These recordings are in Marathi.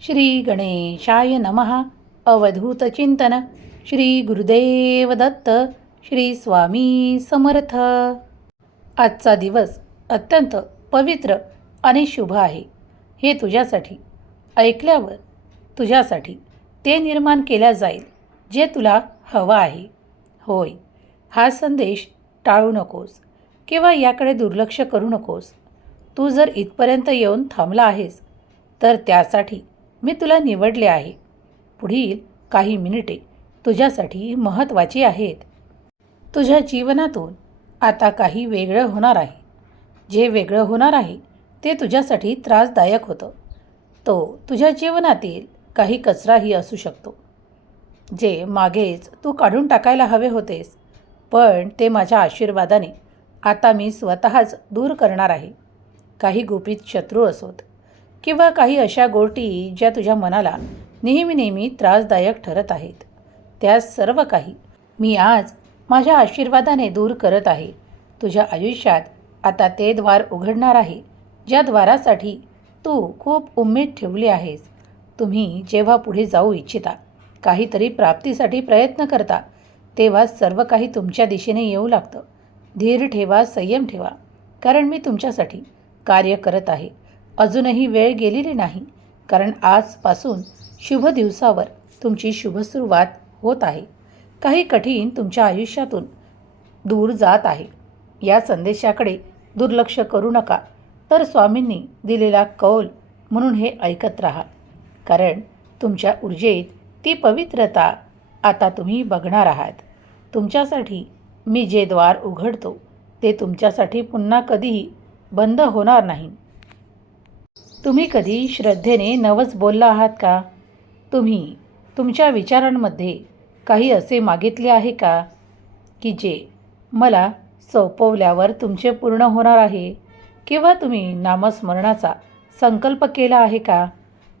श्री गणेशाय नमः. अवधूत चिंतन. श्री गुरुदेव दत्त. श्री स्वामी समर्थ. आजचा दिवस अत्यंत पवित्र आणि शुभ आहे. हे तुझ्यासाठी ऐकल्यावर तुझ्यासाठी ते निर्माण केल्या जाईल जे तुला हवं आहे. होय, हा संदेश टाळू नकोस किंवा याकडे दुर्लक्ष करू नकोस. तू जर इथपर्यंत येऊन थांबला आहेस तर त्यासाठी मी तुला निवडले आहे. पुढील काही मिनिटे तुझ्यासाठी महत्त्वाची आहेत. तुझ्या जीवनातून आता काही वेगळं होणार आहे. जे वेगळं होणार आहे ते तुझ्यासाठी त्रासदायक होतं. तो तुझ्या जीवनातील काही कचराही असू शकतो, जे मागेच तू काढून टाकायला हवे होतेस. पण ते माझ्या आशीर्वादाने आता मी स्वतःच दूर करणार आहे. काही गुपित शत्रू असोत किंवा काही अशा गोष्टी ज्या तुझ्या मनाला नेहमी त्रासदायक ठरत आहेत, त्या सर्व काही मी आज माझ्या आशीर्वादाने दूर करत आहे. तुझ्या आयुष्यात आता ते द्वार उघडणार आहे ज्या द्वारासाठी तू खूप उमेद ठेवली आहेस. तुम्ही जेव्हा पुढे जाऊ इच्छिता, काहीतरी प्राप्तीसाठी प्रयत्न करता, तेव्हा सर्व काही तुमच्या दिशेने येऊ लागतं. धीर ठेवा, संयम ठेवा, कारण मी तुमच्यासाठी कार्य करत आहे. अजूनही वेळ गेलेली नाही, कारण आजपासून शुभ दिवसावर तुमची शुभ सुरुवात होत आहे. काही कठीण तुमच्या आयुष्यातून दूर जात आहे. या संदेशाकडे दुर्लक्ष करू नका, तर स्वामींनी दिलेला कौल म्हणून हे ऐकत राहा, कारण तुमच्या ऊर्जेत ती पवित्रता आता तुम्ही बघणार आहात. तुमच्यासाठी मी जे द्वार उघडतो ते तुमच्यासाठी पुन्हा कधीही बंद होणार नाही. तुम्ही कधी श्रद्धेने नवस बोलला आहात का? तुम्ही तुमच्या विचारांमध्ये काही असे मागितले आहे का की जे मला सोपवल्यावर तुमचे पूर्ण होणार आहे? किंवा तुम्ही नामस्मरणाचा संकल्प केला आहे का?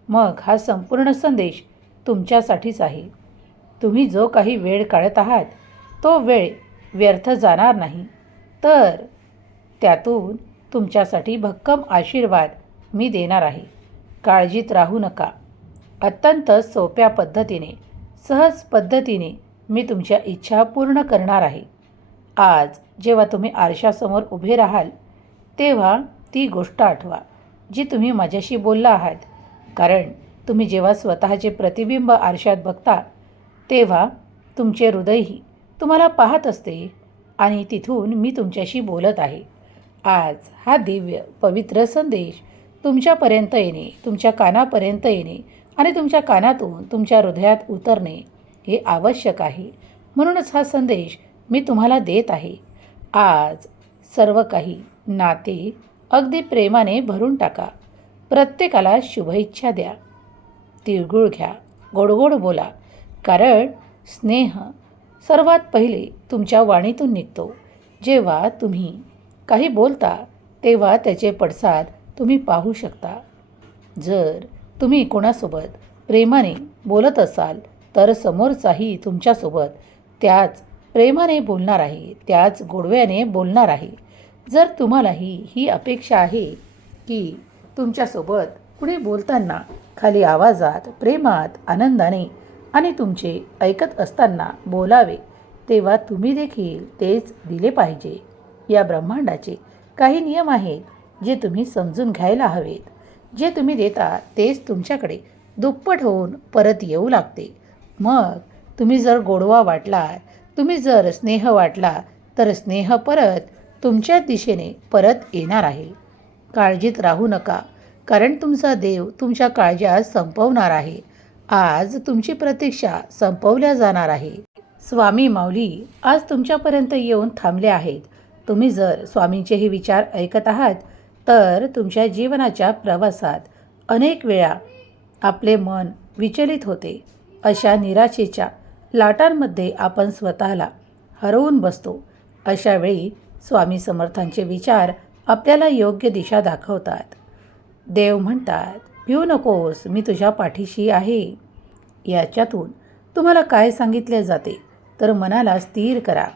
मग हा संपूर्ण संदेश तुमच्यासाठीच आहे. तुम्ही जो काही वेळ काढत आहात तो वेळ व्यर्थ जाणार नाही, तर त्यातून तुमच्यासाठी भक्कम आशीर्वाद मी देणार आहे. काळजीत राहू नका. अत्यंत सोप्या पद्धतीने, सहज पद्धतीने मी तुमच्या इच्छा पूर्ण करणार आहे. आज जेव्हा तुम्ही आरशासमोर उभे राहाल तेव्हा ती गोष्ट आठवा जी तुम्ही माझ्याशी बोलला आहात, कारण तुम्ही जेव्हा स्वतःचे प्रतिबिंब आरशात बघता तेव्हा तुमचे हृदयही तुम्हाला पाहत असते आणि तिथून मी तुमच्याशी बोलत आहे. आज हा दिव्य पवित्र संदेश तुमच्यापर्यंत येणे, तुमच्या कानापर्यंत येणे आणि तुमच्या कानातून तुमच्या हृदयात उतरणे हे आवश्यक आहे. म्हणूनच हा संदेश मी तुम्हाला देत आहे. आज सर्व काही नाते अगदी प्रेमाने भरून टाका. प्रत्येकाला शुभेच्छा द्या, तिळगुळ घ्या, गोडगोड बोला, कारण स्नेह सर्वात पहिले तुमच्या वाणीतून निघतो. जेव्हा तुम्ही काही बोलता तेव्हा त्याचे पडसाद तुम्ही पाहू शकता. जर तुम्ही कोणासोबत प्रेमाने बोलत असाल तर समोरचाही तुमच्यासोबत त्याच प्रेमाने बोलणार आहे, त्याच गोडव्याने बोलणार आहे. जर तुम्हालाही ही अपेक्षा आहे की तुमच्यासोबत पुढे बोलताना खाली आवाजात, प्रेमात, आनंदाने आणि तुमचे ऐकत असताना बोलावे, तेव्हा तुम्ही देखील तेच दिले पाहिजे. या ब्रह्मांडाचे काही नियम आहेत जे तुम्ही समजून घ्यायला हवेत. जे तुम्ही देता तेच तुमच्याकडे दुप्पट होऊन परत येऊ लागते. मग तुम्ही जर गोडवा वाटला, तुम्ही जर स्नेह वाटला, तर स्नेह परत तुमच्या दिशेने परत येणार आहे. काळजीत राहू नका, कारण तुमचा देव तुमच्या काळज्या संपवणार आहे. आज तुमची प्रतीक्षा संपवल्या जाणार आहे. स्वामी माऊली आज तुमच्यापर्यंत येऊन थांबले आहेत. तुम्ही जर स्वामींचे हे विचार ऐकत आहात तर तुमच्या जीवनाच्या प्रवासात अनेक वेळा आपले मन विचलित होते. अशा निराशेच्या लाटांमध्ये आपण स्वतःला हरवून बसतो. अशा वेळी स्वामी समर्थांचे विचार आपल्याला योग्य दिशा दाखवतात. देव म्हणतात, भिवू नकोस, मी तुझ्या पाठीशी आहे. याच्यातून तुम्हाला काय सांगितले जाते तर मनाला स्थिर करा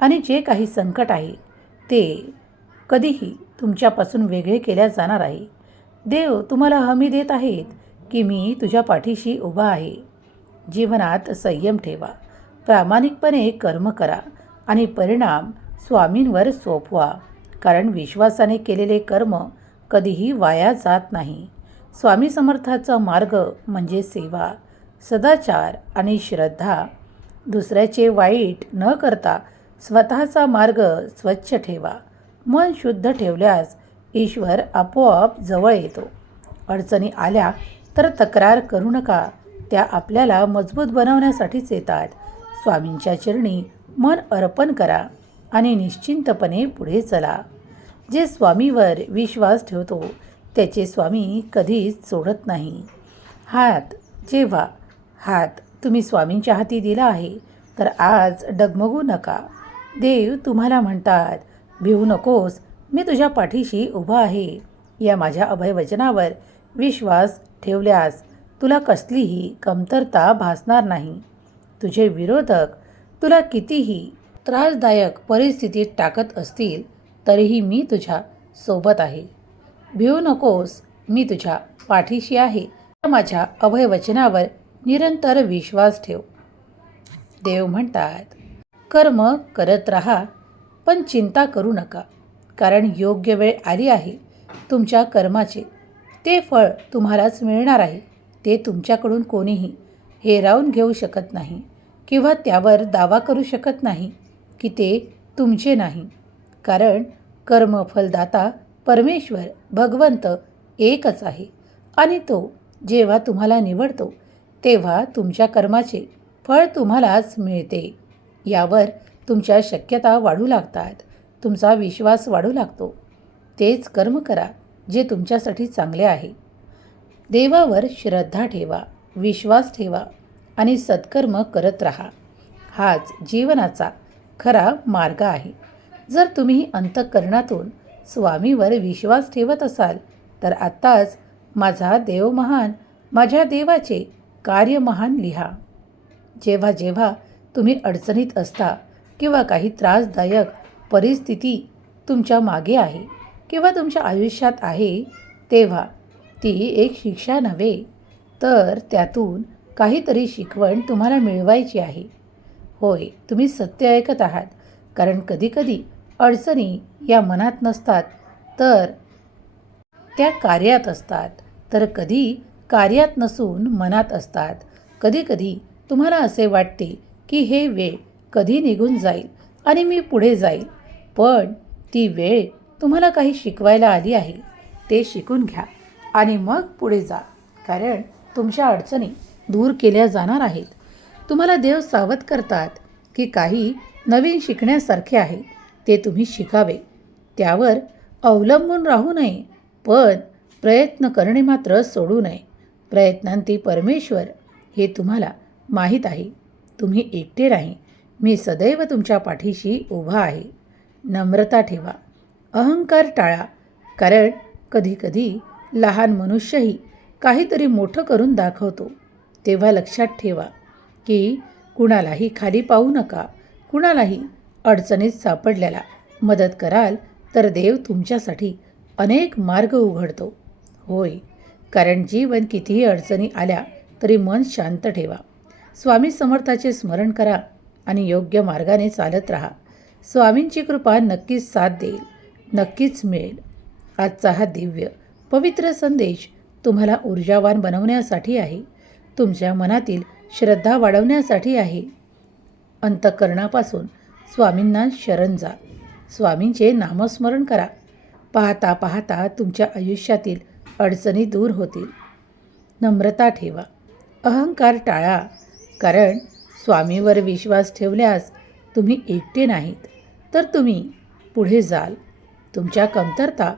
आणि जे काही संकट आहे ते कधीही तुमच्यापासून वेगळे केल्या जाणार आहे. देव तुम्हाला हमी देत आहेत की मी तुझ्या पाठीशी उभा आहे. जीवनात संयम ठेवा, प्रामाणिकपणे कर्म करा आणि परिणाम स्वामींवर सोपवा. कारण विश्वासाने केलेले कर्म कधीही वाया जात नाही. स्वामी समर्थाचा मार्ग म्हणजे सेवा, सदाचार आणि श्रद्धा. दुसऱ्याचे वाईट न करता स्वतःचा मार्ग स्वच्छ ठेवा. मन शुद्ध ठेवल्यास ईश्वर आपोआप जवळ येतो. अडचणी आल्या तर तक्रार करू नका, त्या आपल्याला मजबूत बनवण्यासाठीच येतात. स्वामींच्या चरणी मन अर्पण करा आणि निश्चिंतपणे पुढे चला. जे स्वामीवर विश्वास ठेवतो त्याचे स्वामी कधीच सोडत नाही. जेव्हा हात तुम्ही स्वामींच्या हाती दिला आहे तर आज डगमगू नका. देव तुम्हाला म्हणतात, भिवू नकोस, मी तुझ्या पाठीशी उभा आहे. या माझ्या अभयवचनावर विश्वास ठेवल्यास तुला कसलीही कमतरता भासणार नाही. तुझे विरोधक तुला कितीही त्रासदायक परिस्थितीत टाकत असतील तरीही मी तुझ्या सोबत आहे. भिवू नकोस, मी तुझ्या पाठीशी आहे. माझ्या अभयवचनावर निरंतर विश्वास ठेव. देव म्हणतात, कर्म करत राहा पण चिंता करू नका, कारण योग्य वेळ आली आहे. तुमच्या कर्माचे ते फळ तुम्हालाच मिळणार आहे. ते तुमच्याकडून कोणीही हिरावून घेऊ शकत नाही किंवा त्यावर दावा करू शकत नाही की ते तुमचे नाही. कारण कर्मफलदाता परमेश्वर भगवंत एकच आहे आणि तो जेव्हा तुम्हाला निवडतो तेव्हा तुमच्या कर्माचे फळ तुम्हालाच मिळते. यावर तुमच्या शक्यता वाढू लागतात, तुमचा विश्वास वाढू लागतो. तेच कर्म करा जे तुमच्यासाठी चांगले आहे. देवावर श्रद्धा ठेवा, विश्वास ठेवा आणि सत्कर्म करत राहा. हाच जीवनाचा खरा मार्ग आहे. जर तुम्ही अंतःकरणातून स्वामीवर विश्वास ठेवत असाल तर आत्ताच माझा देव महान, माझ्या देवाचे कार्य महान लिहा. जेव्हा जेव्हा तुम्ही अडचणीत असता किंवा काही त्रासदायक परिस्थिती तुमच्या मागे आहे किंवा तुमच्या आयुष्यात आहे, तेव्हा ती एक शिक्षा नव्हे तर त्यातून काहीतरी शिकवण तुम्हाला मिळवायची आहे. होय, तुम्ही सत्य ऐकत आहात. कारण कधीकधी अडचणी या मनात नसतात तर त्या कार्यात असतात, तर कधी कार्यात नसून मनात असतात. कधीकधी तुम्हाला असे वाटते की हे वेळ कधी निघून जाईल आणि मी पुढे जाईल, पण ती वेळ तुम्हाला काही शिकवायला आली आहे. ते शिकून घ्या आणि मग पुढे जा. कारण तुमच्या अडचणी दूर केल्या जाणार आहेत. तुम्हाला देव सावध करतात की काही नवीन शिकण्यासारखे आहे, ते तुम्ही शिकावे. त्यावर अवलंबून राहू नये, पण प्रयत्न करणे मात्र सोडू नये. प्रयत्नांती परमेश्वर हे तुम्हाला माहीत आहे. तुम्ही एकटे नाही, मी सदैव तुमच्या पाठीशी उभा आहे. नम्रता ठेवा, अहंकार टाळा. कारण कधीकधी लहान मनुष्यही काहीतरी मोठं करून दाखवतो. तेव्हा लक्षात ठेवा की कुणालाही खाली पाहू नका. कुणालाही अडचणीत सापडल्याला मदत कराल तर देव तुमच्यासाठी अनेक मार्ग उघडतो. होय, कारण जीवन कितीही अडचणी आल्या तरी मन शांत ठेवा. स्वामी समर्थाचे स्मरण करा आणि योग्य मार्गाने चालत राहा. स्वामींची कृपा नक्कीच साथ देईल, नक्कीच मिळेल. आजचा हा दिव्य पवित्र संदेश तुम्हाला ऊर्जावान बनवण्यासाठी आहे. तुमच्या मनातील श्रद्धा वाढवण्यासाठी आहे. अंतःकरणापासून स्वामींना शरण जा. स्वामींचे नामस्मरण करा. पाहता पाहता तुमच्या आयुष्यातील अडचणी दूर होतील. नम्रता ठेवा, अहंकार टाळा. कारण स्वामीवर विश्वास ठेवल्यास तुम्ही एकटे नाहीत, तर तुम्ही पुढे जाल. तुमच्या कमतरता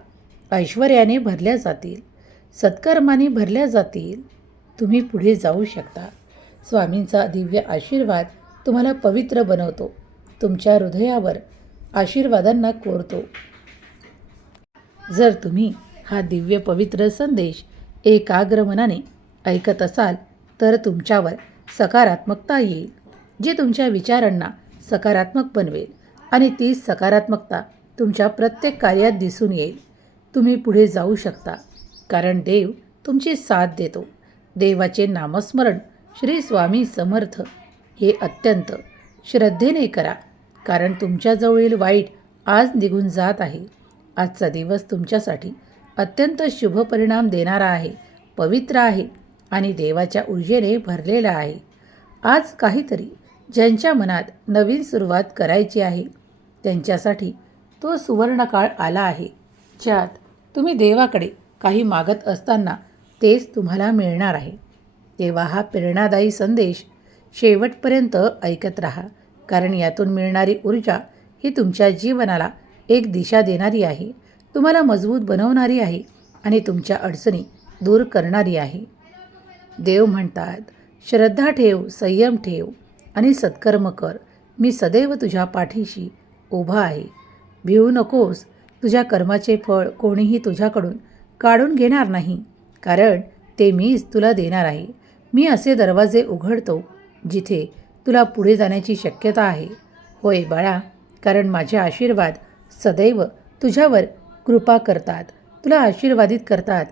ऐश्वर्याने भरल्या जातील, सत्कर्माने भरल्या जातील. तुम्ही पुढे जाऊ शकता. स्वामींचा दिव्य आशीर्वाद तुम्हाला पवित्र बनवतो, तुमच्या हृदयावर आशीर्वादांना कोरतो. जर तुम्ही हा दिव्य पवित्र संदेश एकाग्र मनाने ऐकत असाल तर तुमच्यावर सकारात्मकता येईल, जे तुमच्या विचारांना सकारात्मक बनवेल आणि ती सकारात्मकता तुमच्या प्रत्येक कार्यात दिसून येईल. तुम्ही पुढे जाऊ शकता, कारण देव तुमची साथ देतो. देवाचे नामस्मरण श्री स्वामी समर्थ हे अत्यंत श्रद्धेने करा, कारण तुमच्याजवळील वाईट आज निघून जात आहे. आजचा दिवस तुमच्यासाठी अत्यंत शुभ परिणाम देणारा आहे, पवित्र आहे आणि देवाच्या ऊर्जेने भरलेला आहे. आज काहीतरी ज्यांच्या मनात नवीन सुरुवात करायची आहे त्यांच्यासाठी तो सुवर्णकाळ आला आहे, ज्यात तुम्ही देवाकडे काही मागत असताना तेच तुम्हाला मिळणार आहे. तेव्हा हा प्रेरणादायी संदेश शेवटपर्यंत ऐकत राहा, कारण यातून मिळणारी ऊर्जा ही तुमच्या जीवनाला एक दिशा देणारी आहे, तुम्हाला मजबूत बनवणारी आहे आणि तुमच्या अडचणी दूर करणारी आहे. देव म्हणतात, श्रद्धा ठेव, संयम ठेव आणि सत्कर्म कर. मी सदैव तुझ्या पाठीशी उभा आहे. भिवू नकोस. तुझ्या कर्माचे फळ कोणीही तुझ्याकडून काढून घेणार नाही, कारण ते मीच तुला देणार आहे. मी असे दरवाजे उघडतो जिथे तुला पुढे जाण्याची शक्यता आहे. होय बाळा, कारण माझे आशीर्वाद सदैव तुझ्यावर कृपा करतात, तुला आशीर्वादित करतात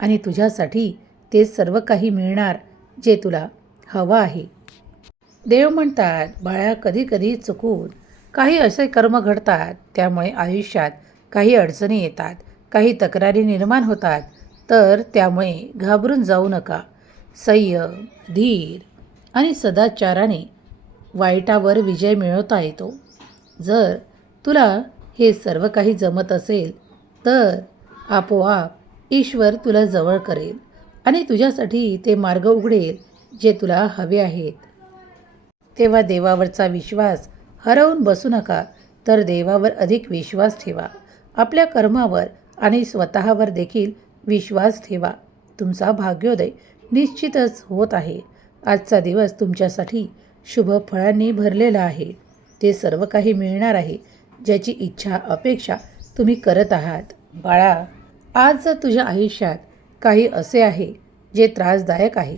आणि तुझ्यासाठी ते सर्व काही मिळणार जे तुला हवं आहे. देव म्हणतात, बाळा, कधी कधी चुकून काही असे कर्म घडतात, त्यामुळे आयुष्यात काही अडचणी येतात, काही तक्रारी निर्माण होतात. तर त्यामुळे घाबरून जाऊ नका. संयम, धीर आणि सदाचाराने वाईटावर विजय मिळवता येतो. जर तुला हे सर्व काही जमत असेल तर आपोआप ईश्वर तुला जवळ करेल आणि तुझ्यासाठी ते मार्ग उघडेल जे तुला हवे आहेत. तेव्हा देवावरचा विश्वास हरवून बसू नका, तर देवावर अधिक विश्वास ठेवा. आपल्या कर्मावर आणि स्वतःवर देखील विश्वास ठेवा. तुमचा भाग्योदय निश्चितच होत आहे. आजचा दिवस तुमच्यासाठी शुभ फळांनी भरलेला आहे. ते सर्व काही मिळणार आहे ज्याची इच्छा अपेक्षा तुम्ही करत आहात. बाळा, आज जर तुझ्या आयुष्यात काही असे आहे जे त्रासदायक आहे,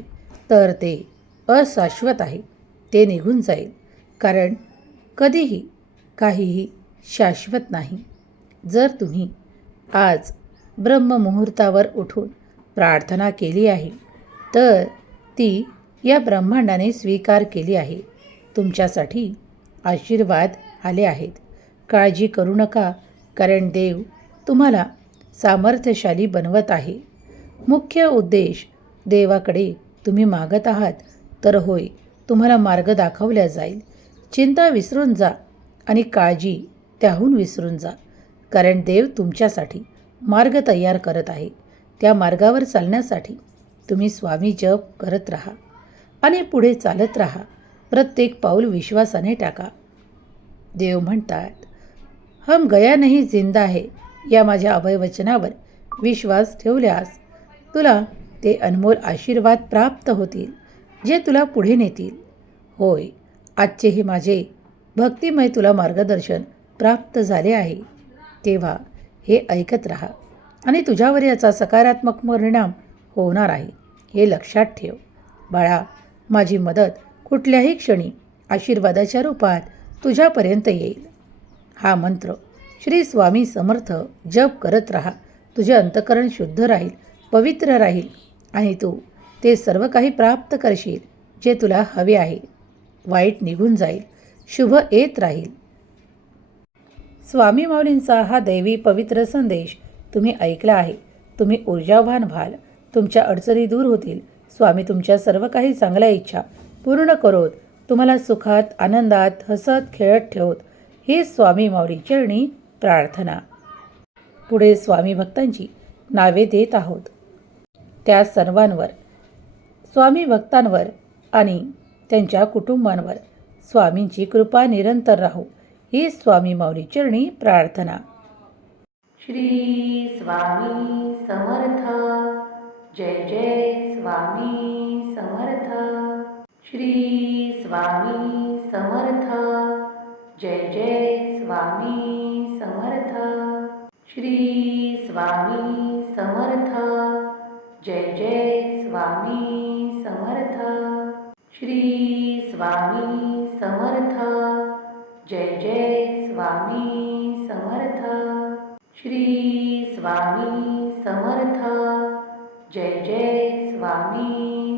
तर ते अशाश्वत आहे. ते निघून जाईल, कारण कधीही काहीही शाश्वत नाही. जर तुम्ही आज ब्रह्ममुहूर्तावर उठून प्रार्थना केली आहे तर ती या ब्रह्मांडाने स्वीकार केली आहे. तुमच्यासाठी आशीर्वाद आले आहेत. काळजी करू नका, कारण देव तुम्हाला सामर्थ्यशाली बनवत आहे. मुख्य उद्देश देवाकडे तुम्ही मागत आहात, तर होय, तुम्हाला मार्ग दाखवला जाईल. चिंता विसरून जा आणि काळजी त्याहून विसरून जा, कारण देव तुमच्यासाठी मार्ग तयार करत आहे. त्या मार्गावर चालण्यासाठी तुम्ही स्वामी जप करत राहा आणि पुढे चालत राहा. प्रत्येक पाऊल विश्वासाने टाका. देव म्हणतात, हम गया नहीं जिंदा है या माझ्या अभयवचनावर विश्वास ठेवल्यास तुला ते अनमोल आशीर्वाद प्राप्त होतील, जे तुला पुढे नेतील. होय, आजचे हे माझे भक्तिमय तुला मार्गदर्शन प्राप्त झाले आहे. तेव्हा हे ऐकत राहा आणि तुझ्यावर याचा सकारात्मक परिणाम होणार आहे, हे लक्षात ठेव. बाळा, माझी मदत कुठल्याही क्षणी आशीर्वादाच्या रूपात तुझ्यापर्यंत येईल. हा मंत्र श्री स्वामी समर्थ जप करत राहा. तुझे अंतःकरण शुद्ध राहील, पवित्र राहील आणि तू ते सर्व काही प्राप्त करशील जे तुला हवे आहे. वाईट निघून जाईल, शुभ येत राहील. स्वामी माऊलींचा हा दैवी पवित्र संदेश तुम्ही ऐकला आहे. तुम्ही ऊर्जावान व्हाल, तुमच्या अडचणी दूर होतील. स्वामी तुमच्या सर्व काही चांगल्या इच्छा पूर्ण करोत, तुम्हाला सुखात, आनंदात, हसत खेळत ठेवत. ही स्वामी माऊली चरणी प्रार्थना. पुढे स्वामी भक्तांची नावे देत आहोत. त्या सर्वांवर, स्वामी भक्तांवर आणि त्यांच्या कुटुंबांवर स्वामींची कृपा निरंतर राहो, ही स्वामी माऊली चरणी प्रार्थना. श्री स्वामी समर्थ. जय जय स्वामी समर्थ. श्री स्वामी समर्थ. जय जय स्वामी समर्थ. श्री स्वामी समर्थ. जय जय स्वामी समर्थ. श्री स्वामी समर्थ. जय जय स्वामी समर्थ. श्री स्वामी समर्थ. जय जय स्वामी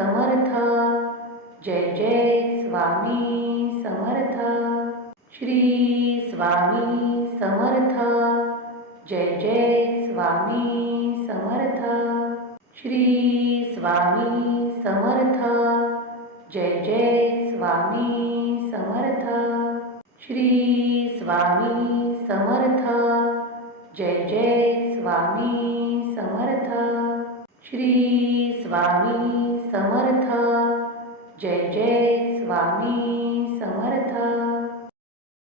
समर्थ. जय जय स्वामी समर्थ. श्री स्वामी समर्थ. जय जय स्वामी समर्थ. श्री स्वामी समर्थ. जय जय स्वामी समर्थ. श्री स्वामी समर्थ. जय जय स्वामी समर्थ. श्री स्वामी समर्थ. जय जय स्वामी